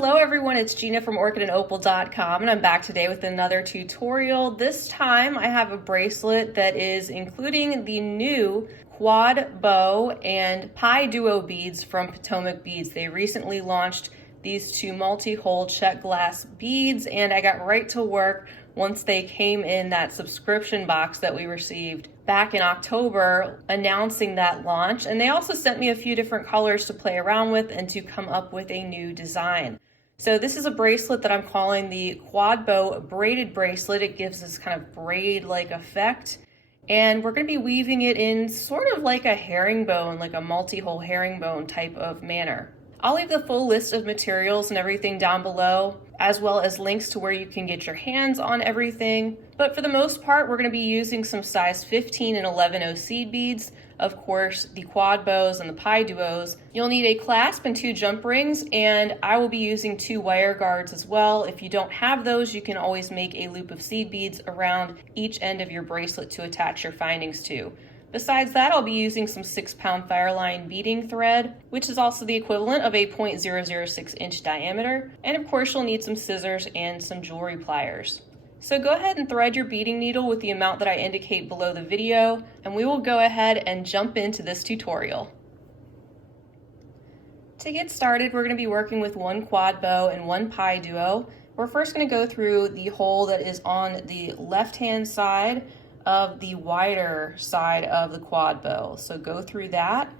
Hello everyone, it's Gina from orchidandopal.com and I'm back today with another tutorial. This time I have a bracelet that is including the new QuadBow and PieDuo beads from PieDuo Beads. They recently launched these two multi-hole check glass beads and I got right to work once they came in that subscription box that we received back in October announcing that launch. And they also sent me a few different colors to play around with and to come up with a new design. So this is a bracelet that I'm calling the QuadBow Braided Bracelet. It gives this kind of braid-like effect. And we're going to be weaving it in sort of like a herringbone, like a multi-hole herringbone type of manner. I'll leave the full list of materials and everything down below, as well as links to where you can get your hands on everything. But for the most part, we're going to be using some size 15 and 11 seed beads. Of course, the QuadBows and the PieDuos. You'll need a clasp and 2 jump rings, and I will be using 2 wire guards as well. If you don't have those, you can always make a loop of seed beads around each end of your bracelet to attach your findings to. Besides that, I'll be using some 6-pound Fireline beading thread, which is also the equivalent of a 0.006 inch diameter. And of course, you'll need some scissors and some jewelry pliers. So go ahead and thread your beading needle with the amount that I indicate below the video, and we will go ahead and jump into this tutorial. To get started, we're going to be working with 1 QuadBow and 1 PieDuo. We're first going to go through the hole that is on the left-hand side of the wider side of the QuadBow. So go through that,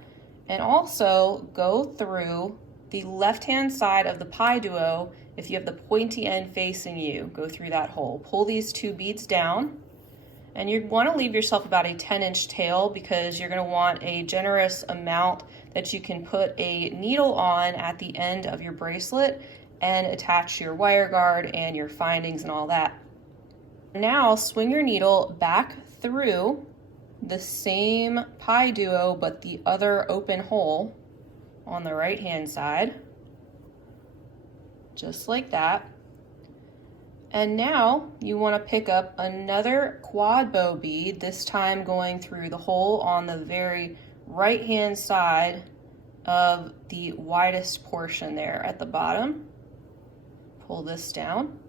and also go through the left-hand side of the PieDuo. If you have the pointy end facing you, go through that hole. Pull these 2 beads down, and you want to leave yourself about a 10-inch tail because you're going to want a generous amount that you can put a needle on at the end of your bracelet and attach your wire guard and your findings and all that. Now swing your needle back through the same PieDuo but the other open hole on the right hand side, just like that. And now you want to pick up another QuadBow bead, this time going through the hole on the very right hand side of the widest portion there at the bottom. Pull this down.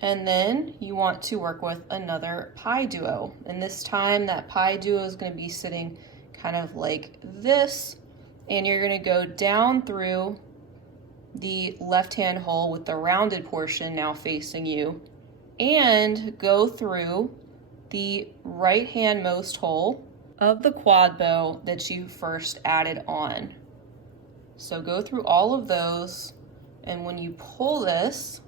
And then you want to work with another PieDuo. And this time that PieDuo is going to be sitting kind of like this. And you're going to go down through the left-hand hole with the rounded portion now facing you. And go through the right-handmost hole of the QuadBow that you first added on. So go through all of those. And when you pull this,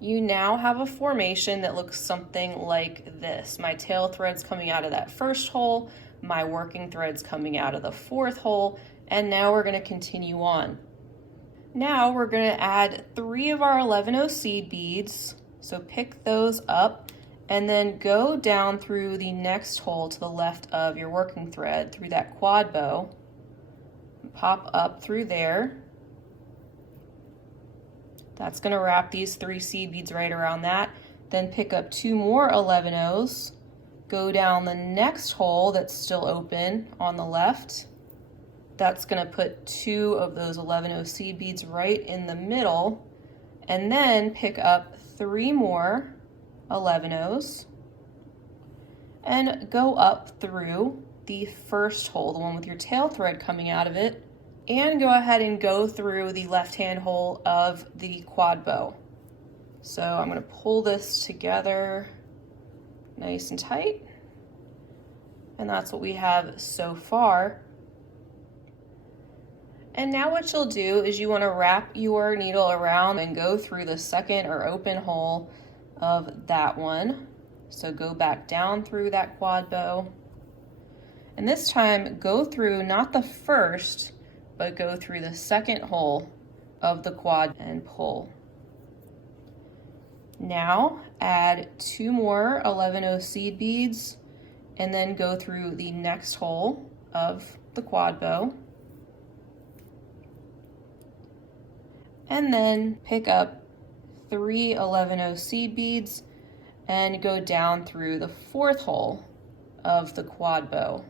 you now have a formation that looks something like this. My tail thread's coming out of that first hole, my working thread's coming out of the 4th hole, and now we're going to continue on. Now we're going to add 3 of our 11 seed beads, so pick those up and then go down through the next hole to the left of your working thread through that QuadBow, pop up through there. That's going to wrap these 3 seed beads right around that. Then pick up 2 more 11s, go down the next hole that's still open on the left. That's going to put 2 of those 11 seed beads right in the middle, and then pick up 3 more 11s and go up through the first hole, the one with your tail thread coming out of it, and go ahead and go through the left-hand hole of the QuadBow. So I'm going to pull this together nice and tight, and that's what we have so far. And now what you'll do is you want to wrap your needle around and go through the second or open hole of that one. So go back down through that QuadBow, and this time go through not the first, but go through the second hole of the quad and pull. Now add 2 more 11 seed beads and then go through the next hole of the QuadBow. And then pick up 3 11 seed beads and go down through the 4th hole of the QuadBow.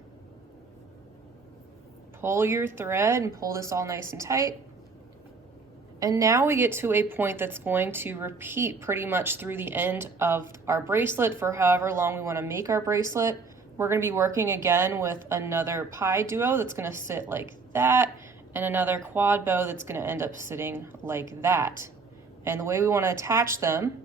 Pull your thread and pull this all nice and tight. And now we get to a point that's going to repeat pretty much through the end of our bracelet for however long we want to make our bracelet. We're going to be working again with another PieDuo that's going to sit like that, and another QuadBow that's going to end up sitting like that. And the way we want to attach them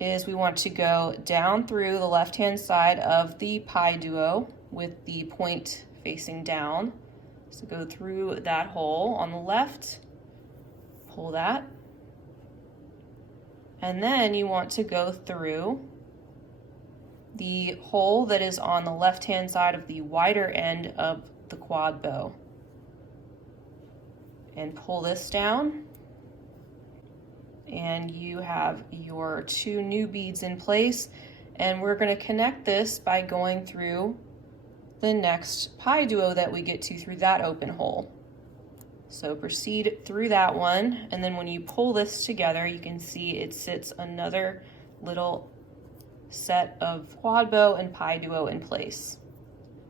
is we want to go down through the left-hand side of the PieDuo with the point facing down. So go through that hole on the left, pull that, and then you want to go through the hole that is on the left-hand side of the wider end of the QuadBow and pull this down, and you have your 2 new beads in place. And we're going to connect this by going through the next PieDuo that we get to through that open hole. So proceed through that one, and then when you pull this together, you can see it sits another little set of QuadBow and PieDuo in place.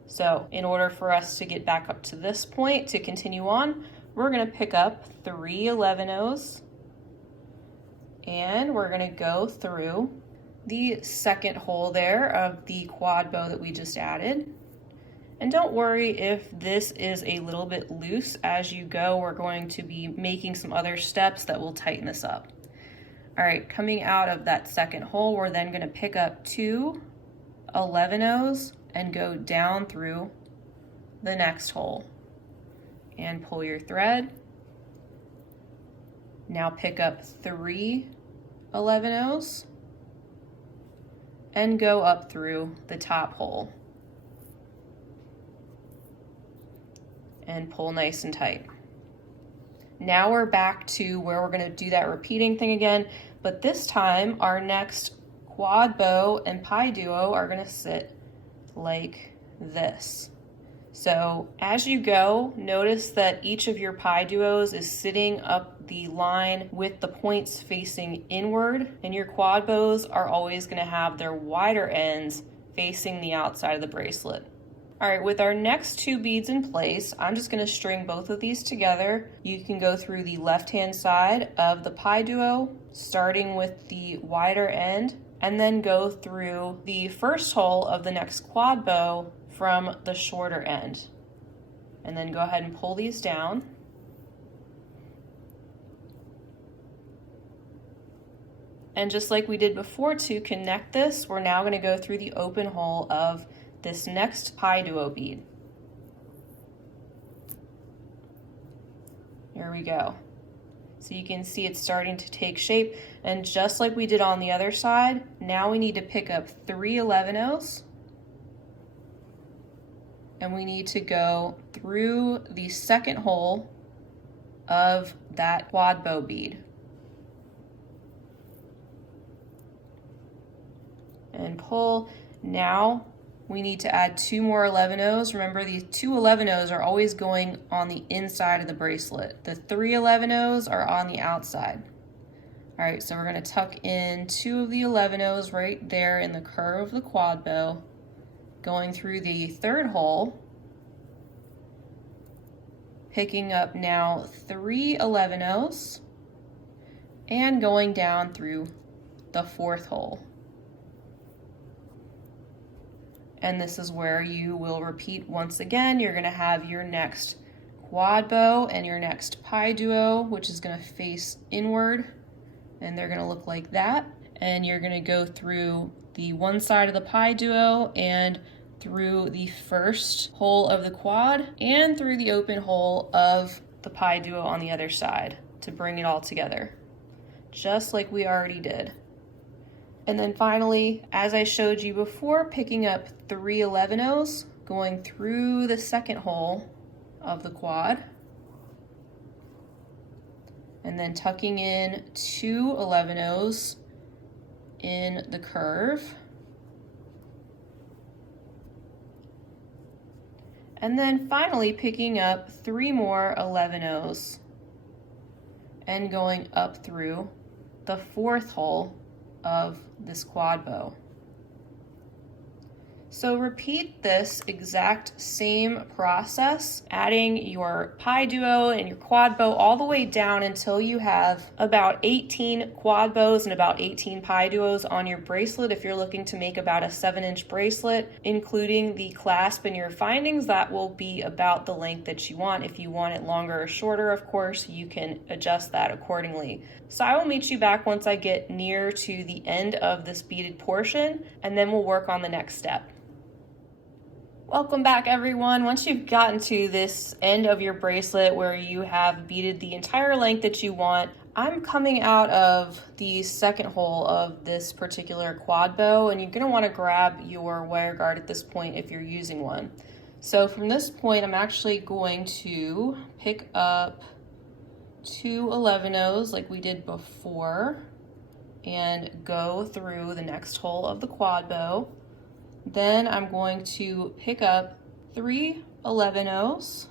So in order for us to get back up to this point to continue on, we're going to pick up 3 11-ohs, and we're going to go through the second hole there of the QuadBow that we just added. And don't worry if this is a little bit loose as you go. We're going to be making some other steps that will tighten this up. All right, coming out of that second hole, we're then going to pick up 2 11-ohs and go down through the next hole and pull your thread. Now pick up 3 11-ohs and go up through the top hole and pull nice and tight. Now we're back to where we're going to do that repeating thing again, but this time our next QuadBow and PieDuo are going to sit like this. So as you go, notice that each of your PieDuos is sitting up the line with the points facing inward, and your QuadBows are always going to have their wider ends facing the outside of the bracelet. All right, with our next 2 beads in place, I'm just going to string both of these together. You can go through the left-hand side of the PieDuo, starting with the wider end, and then go through the first hole of the next QuadBow from the shorter end. And then go ahead and pull these down. And just like we did before, to connect this, we're now going to go through the open hole of this next PieDuo bead. Here we go. So you can see it's starting to take shape, and just like we did on the other side, now we need to pick up 3 11-ohs, and we need to go through the second hole of that QuadBow bead and pull. Now we need to add 2 more 11-ohs. Remember, these 2 11-ohs are always going on the inside of the bracelet. The 3 11-ohs are on the outside. All right, so we're going to tuck in 2 of the 11-ohs right there in the curve of the QuadBow, going through the third hole, picking up now 3 11-ohs, and going down through the fourth hole. And this is where you will repeat once again. You're going to have your next QuadBow and your next PieDuo, which is going to face inward, and they're going to look like that. And you're going to go through the one side of the PieDuo and through the first hole of the quad and through the open hole of the PieDuo on the other side to bring it all together, just like we already did. And then finally, as I showed you before, picking up 3 11-ohs, going through the second hole of the quad, and then tucking in 2 11-ohs in the curve, and then finally picking up 3 more 11-ohs and going up through the fourth hole of this QuadBow. So repeat this exact same process, adding your PieDuo and your QuadBow all the way down until you have about 18 QuadBows and about 18 PieDuos on your bracelet. If you're looking to make about a 7-inch bracelet, including the clasp and your findings, that will be about the length that you want. If you want it longer or shorter, of course, you can adjust that accordingly. So I will meet you back once I get near to the end of this beaded portion, and then we'll work on the next step. Welcome back, everyone. Once you've gotten to this end of your bracelet where you have beaded the entire length that you want, I'm coming out of the second hole of this particular QuadBow, and you're going to want to grab your wire guard at this point if you're using one. So from this point, I'm actually going to pick up 2 11-0s like we did before and go through the next hole of the QuadBow. Then I'm going to pick up 3 11-0s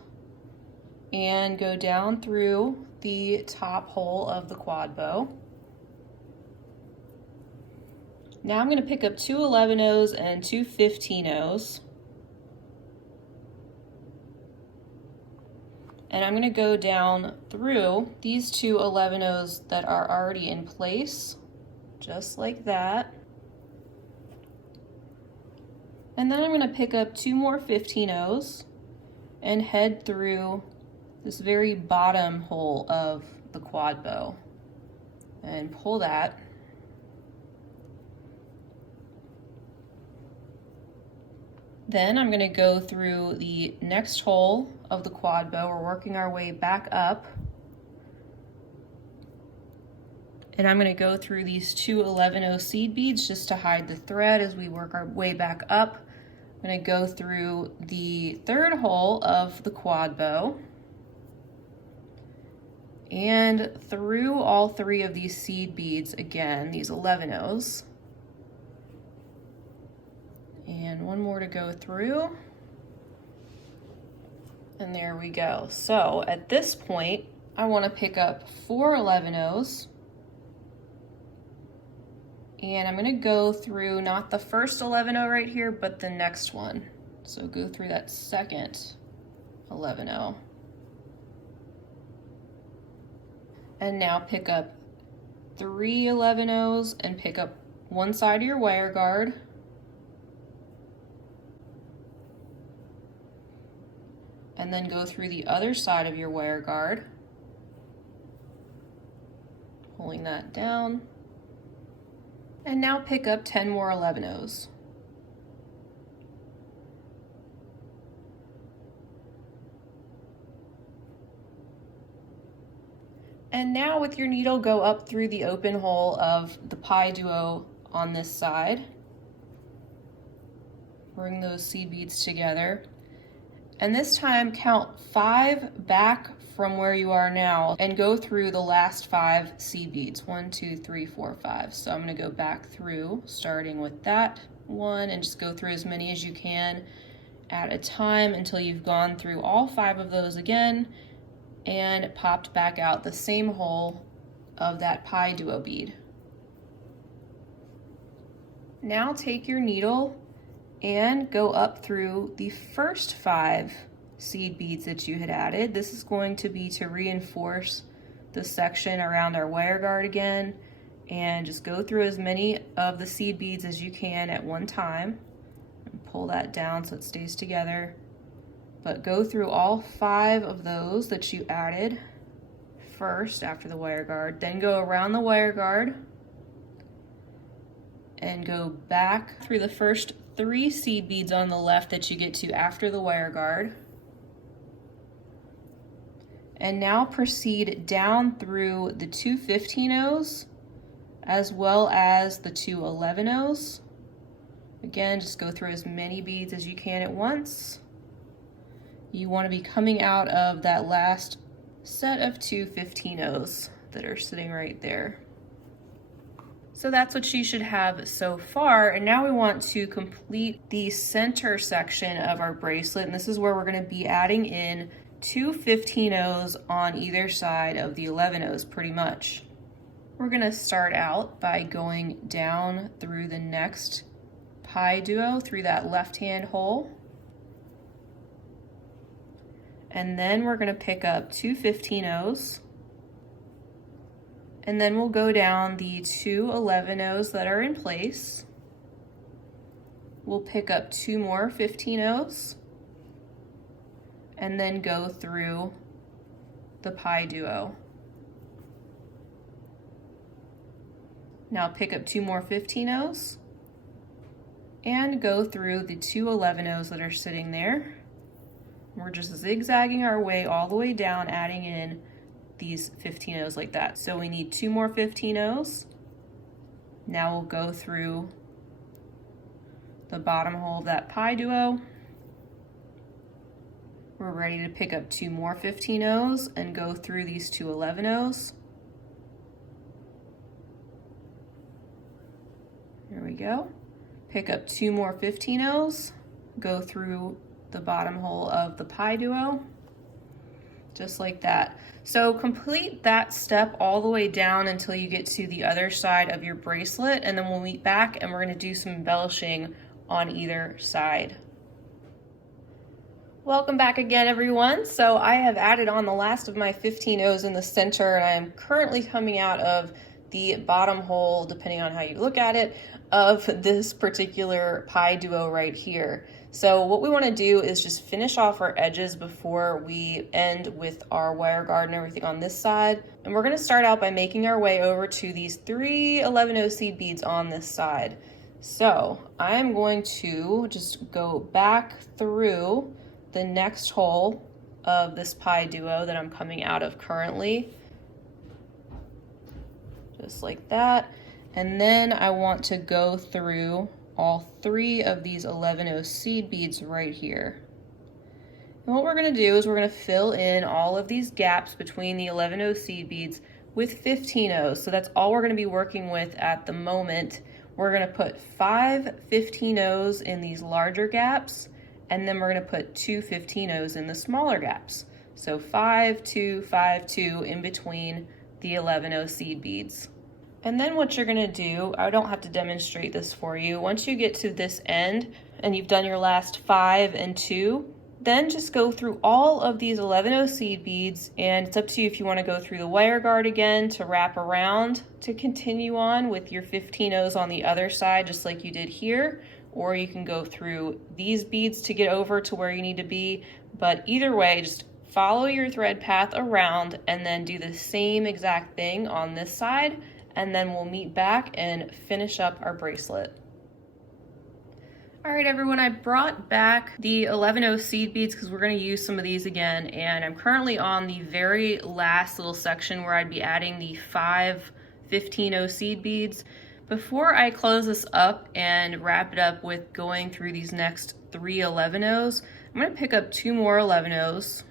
and go down through the top hole of the QuadBow. Now I'm going to pick up 2 11-0s and 2 15-0s. And I'm going to go down through these 2 11-0s that are already in place, just like that. And then I'm going to pick up 2 more 15-0s and head through this very bottom hole of the QuadBow and pull that. Then I'm going to go through the next hole of the QuadBow. We're working our way back up. And I'm going to go through these 2 11-0 seed beads just to hide the thread as we work our way back up. I'm going to go through the third hole of the QuadBow and through all 3 of these seed beads again, these 11-0s. And one more to go through. And there we go. So at this point, I want to pick up 4 11-0s. And I'm going to go through not the first 11-0 right here, but the next one. So go through that second 11-0. And now pick up 3 11-0s and pick up one side of your wire guard. And then go through the other side of your wire guard, pulling that down. And now pick up 10 more 11-0s. And now with your needle, go up through the open hole of the PieDuo on this side. Bring those seed beads together. And this time count 5 back from where you are now and go through the last 5 seed beads. 1, 2, 3, 4, 5. So I'm going to go back through starting with that one and just go through as many as you can at a time until you've gone through all 5 of those again and popped back out the same hole of that PieDuo bead. Now take your needle and go up through the first 5 seed beads that you had added. This is going to be to reinforce the section around our wire guard again, and just go through as many of the seed beads as you can at one time and pull that down so it stays together. But go through all 5 of those that you added first after the wire guard, then go around the wire guard and go back through the first 3 seed beads on the left that you get to after the wire guard. And now proceed down through the 2 15-0s as well as the 2 11-0s. Again, just go through as many beads as you can at once. You want to be coming out of that last set of 2 15-0s that are sitting right there. So that's what you should have so far. And now we want to complete the center section of our bracelet. And this is where we're going to be adding in 2 15-0s on either side of the 11-0s pretty much. We're going to start out by going down through the next PieDuo through that left-hand hole. And then we're gonna pick up 2 15-0s. And then we'll go down the 2 11-0s that are in place. We'll pick up 2 more 15-0s. And then go through the PieDuo. Now pick up 2 more 15-0s and go through the 2 11-0s that are sitting there. We're just zigzagging our way all the way down, adding in these 15-0s like that. So we need 2 more 15-0s. Now we'll go through the bottom hole of that PieDuo. We're ready to pick up 2 more 15-0s and go through these 2 11-0s. There we go. Pick up 2 more 15-0s, go through the bottom hole of the PieDuo, just like that. So complete that step all the way down until you get to the other side of your bracelet, and then we'll meet back and we're going to do some embellishing on either side. Welcome back again, everyone. So I have added on the last of my 15-0s in the center, and I am currently coming out of the bottom hole, depending on how you look at it, of this particular PieDuo right here. So what we want to do is just finish off our edges before we end with our wire guard and everything on this side. And we're going to start out by making our way over to these 3 11-0 seed beads on this side. So I'm going to just go back through the next hole of this PieDuo that I'm coming out of currently, just like that. And then I want to go through all 3 of these 11-0 seed beads right here. And what we're going to do is we're going to fill in all of these gaps between the 11-0 seed beads with 15-0s. So that's all we're going to be working with at the moment. We're going to put 5 15-0s in these larger gaps, and then we're going to put 2 15-0s in the smaller gaps. So 5 2 5 2 in between the 11-0 seed beads. And then what you're gonna do, I don't have to demonstrate this for you, once you get to this end and you've done your last 5 and 2, then just go through all of these 11-0 seed beads, and it's up to you if you wanna go through the wire guard again to wrap around to continue on with your 15-0s on the other side, just like you did here, or you can go through these beads to get over to where you need to be. But either way, just follow your thread path around and then do the same exact thing on this side, and then we'll meet back and finish up our bracelet. All right, everyone, I brought back the 11-0 seed beads because we're going to use some of these again, and I'm currently on the very last little section where I'd be adding the 5 15-0 seed beads. Before I close this up and wrap it up with going through these next 3 11-0s, I'm going to pick up 2 more 11-0s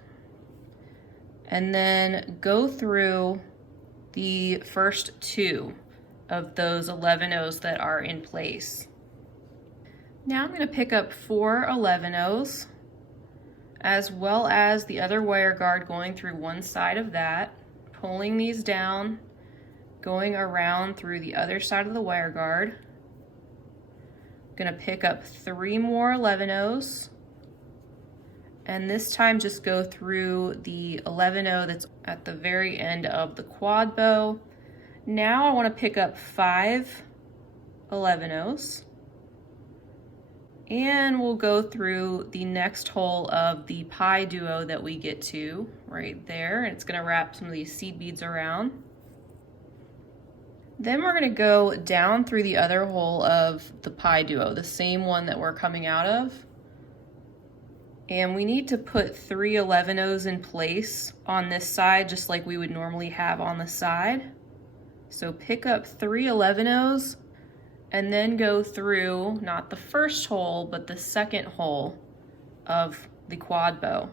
and then go through the first 2 of those 11-0s that are in place. Now I'm going to pick up 4 11-0s, as well as the other wire guard going through one side of that, pulling these down, going around through the other side of the wire guard. I'm going to pick up 3 more 11-0s, and this time just go through the 11-0 that's at the very end of the quad bow. Now I want to pick up 5 11-0s, and we'll go through the next hole of the PieDuo that we get to right there, and it's going to wrap some of these seed beads around. Then we're going to go down through the other hole of the PieDuo, the same one that we're coming out of. And we need to put 3 11-0s in place on this side, just like we would normally have on the side. So pick up 3 11-0s and then go through, not the first hole, but the second hole of the quad bow.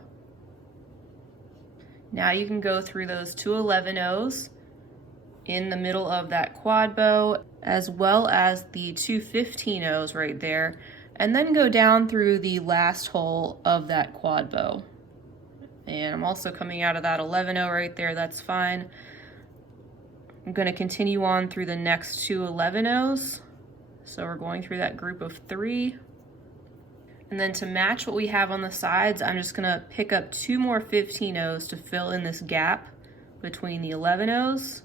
Now you can go through those 2 11-0s in the middle of that quad bow, as well as the 2 15-0s right there, and then go down through the last hole of that quad bow. And I'm also coming out of that 11-0 right there, that's fine. I'm going to continue on through the next 2 11-0s, So we're going through that group of 3. And then to match what we have on the sides, I'm just gonna pick up 2 more 15-0s to fill in this gap between the 11-0s.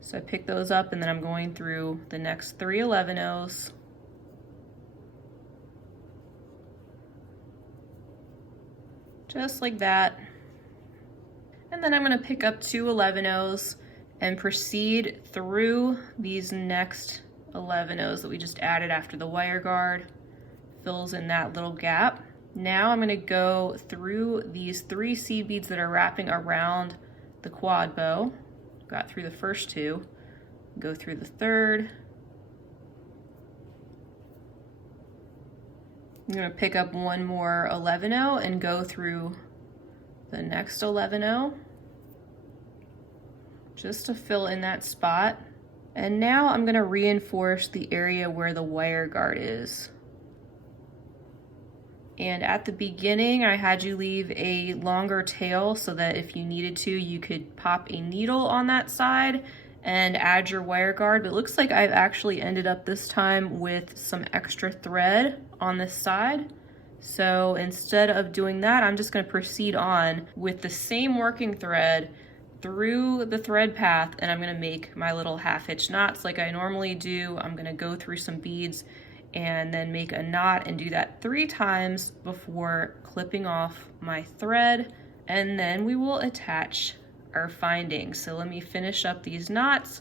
So I pick those up and then I'm going through the next 3 11-0s. Just like that. And then I'm gonna pick up 2 11-0s and proceed through these next 11-0s that we just added after the wire guard. Fills in that little gap. Now I'm gonna go through these 3 seed beads that are wrapping around the quad bow. Got through the first 2, go through the 3rd. I'm gonna pick up 1 more 11-0 and go through the next 11-0 just to fill in that spot. And now I'm gonna reinforce the area where the wire guard is. And at the beginning, I had you leave a longer tail so that if you needed to, you could pop a needle on that side and add your wire guard. But it looks like I've actually ended up this time with some extra thread on this side. So instead of doing that, I'm just gonna proceed on with the same working thread through the thread path, and I'm gonna make my little half-hitch knots like I normally do. I'm gonna go through some beads and then make a knot and do that 3 times before clipping off my thread, and then we will attach our findings. So let me finish up these knots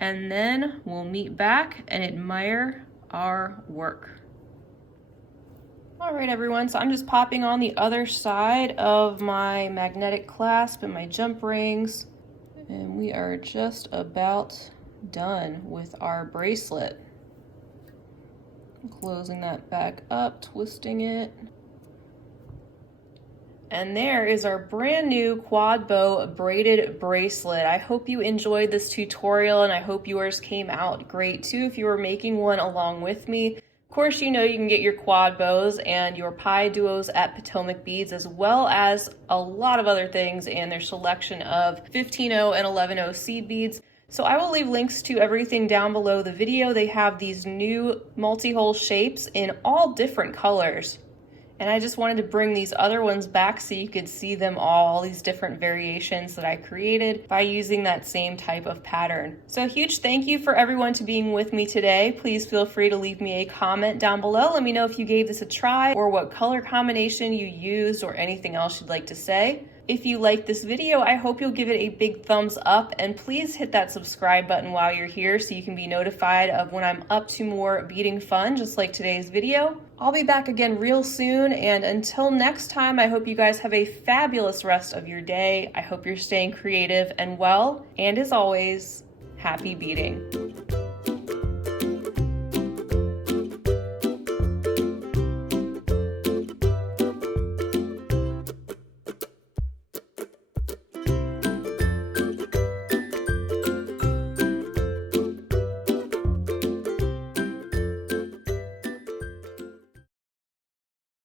and then we'll meet back and admire our work. All right, everyone, so I'm just popping on the other side of my magnetic clasp and my jump rings, and we are just about done with our bracelet. Closing that back up, twisting it. And there is our brand new QuadBow braided bracelet. I hope you enjoyed this tutorial and I hope yours came out great too if you were making one along with me. Of course, you know you can get your QuadBows and your PieDuos at Potomac Beads, as well as a lot of other things and their selection of 15-0 and 11-0 seed beads. So I will leave links to everything down below the video. They have these new multi-hole shapes in all different colors. And I just wanted to bring these other ones back so you could see them all these different variations that I created by using that same type of pattern. So a huge thank you for everyone to being with me today. Please feel free to leave me a comment down below. Let me know if you gave this a try or what color combination you used or anything else you'd like to say. If you liked this video, I hope you'll give it a big thumbs up, and please hit that subscribe button while you're here so you can be notified of when I'm up to more beading fun, just like today's video. I'll be back again real soon, and until next time, I hope you guys have a fabulous rest of your day. I hope you're staying creative and well, and as always, happy beading.